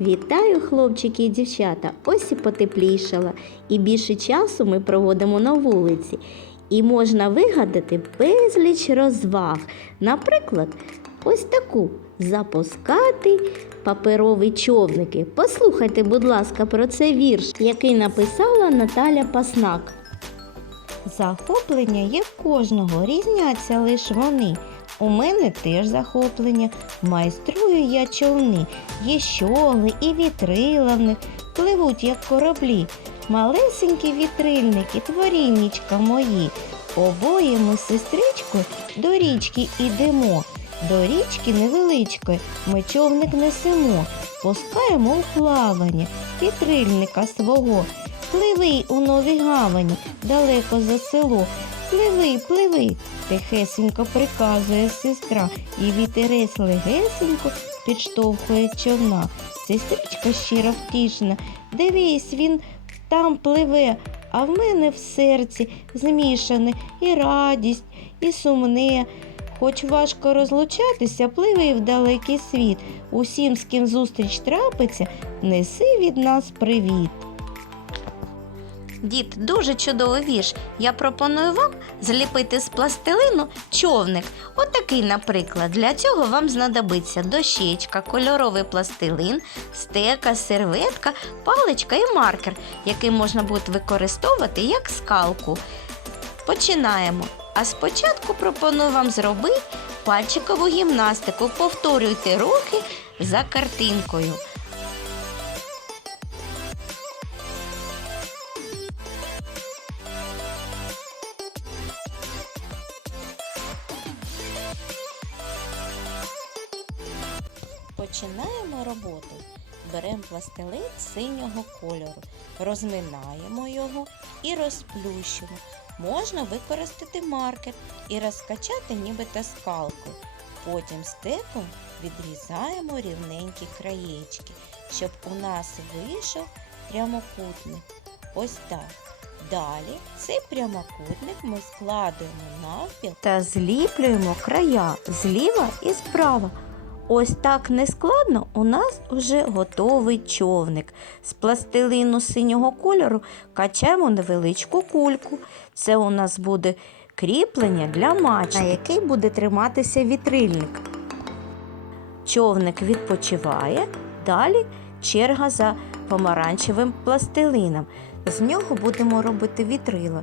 Вітаю, хлопчики і дівчата! Ось і потеплішало, і більше часу ми проводимо на вулиці. І можна вигадати безліч розваг. Наприклад, ось таку запускати паперові човники. Послухайте, будь ласка, про цей вірш, який написала Наталя Паснак. Захоплення є в кожного, різняться лиш вони. У мене теж захоплення, майструю я човни, є щоли і вітрила в них, пливуть, як кораблі. Малесенькі вітрильники, творіннячка мої. Обоє ми, сестричко, до річки ідемо. До річки невеличкої ми човник несемо, пускаємо у плавання вітрильника свого. Пливи у новій гавані, далеко за село. Пливи, пливи, тихесенько приказує сестра, і вітерець легесенько підштовхує човна. Сестричка щиро втішна, дивись, він там пливе, а в мене в серці змішане і радість, і сумне. Хоч важко розлучатися, пливи в далекий світ. Усім, з ким зустріч трапиться, неси від нас привіт. Дід, дуже чудовий вірш. Я пропоную вам зліпити з пластилину човник. Отакий, наприклад. Для цього вам знадобиться дощечка, кольоровий пластилин, стека, серветка, паличка і маркер, який можна буде використовувати як скалку. Починаємо. А спочатку пропоную вам зробити пальчикову гімнастику. Повторюйте рухи за картинкою. Починаємо роботу. Беремо пластилин синього кольору, розминаємо його і розплющимо. Можна використати маркер і розкачати нібито скалкою. Потім стеком відрізаємо рівненькі краєчки, щоб у нас вийшов прямокутник. Ось так. Далі цей прямокутник ми складуємо навпіл та зліплюємо края зліва і справа. Ось так нескладно у нас вже готовий човник. З пластилину синього кольору качаємо невеличку кульку. Це у нас буде кріплення для мачти, на який буде триматися вітрильник. Човник відпочиває, далі черга за помаранчевим пластилином. З нього будемо робити вітрило.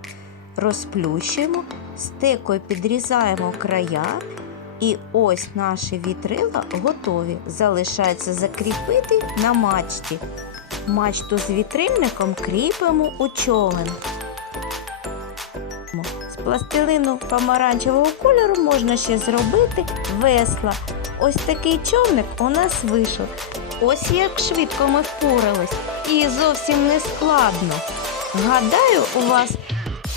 Розплющуємо, стекою підрізаємо края. І ось наші вітрила готові. Залишається закріпити на мачті. Мачту з вітрильником кріпимо у човен. З пластилину помаранчевого кольору можна ще зробити весла. Ось такий човник у нас вийшов. Ось як швидко ми впорались. І зовсім не складно. Гадаю, у вас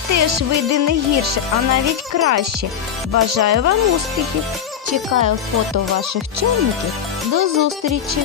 теж вийде не гірше, а навіть краще. Бажаю вам успіхів! Чекаю фото ваших чайників. До зустрічі!